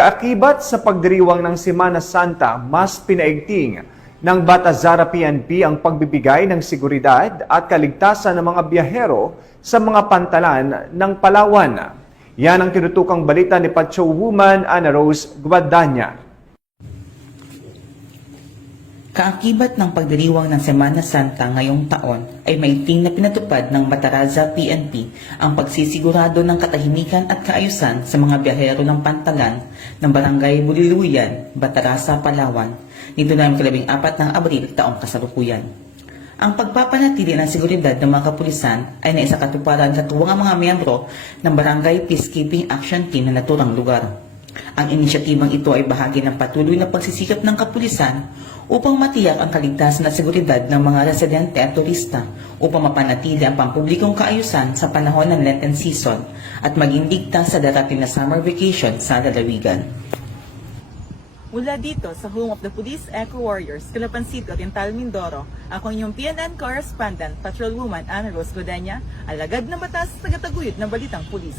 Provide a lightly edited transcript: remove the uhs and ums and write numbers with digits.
Kaakibat sa pagdiriwang ng Semana Santa, mas pinaigting ng Batazara PNP ang pagbibigay ng seguridad at kaligtasan ng mga biyahero sa mga pantalan ng Palawan. Yan ang tinutukang balita ni Pacho Woman Ana Rose Guadagna. Kaakibat ng pagdiriwang ng Semana Santa ngayong taon ay maiting na pinatupad ng Bataraza PNP ang pagsisigurado ng katahimikan at kaayusan sa mga biyahero ng pantalan ng Barangay Buliluyan, Bataraza, Palawan nito na 14 ng Abril taong kasalukuyan. Ang pagpapanatili ng seguridad ng mga kapulisan ay naisakatuparan sa tuwang ang mga miyembro ng Barangay Peacekeeping Action Team na naturang lugar. Ang inisyatibang ito ay bahagi ng patuloy na pagsisikap ng kapulisan upang matiyak ang kaligtasan at seguridad ng mga residente at turista upang mapanatili ang pampublikong kaayusan sa panahon ng Lenten season at maging ligtas sa darating na summer vacation sa lalawigan. Mula dito sa Home of the Police Eco Warriors, Calapan City, Oriental Mindoro, ako inyong PNN Correspondent, Patrolwoman Ana Rose Guadagna, alagad ng batas, tagataguyod ng Balitang Pulis.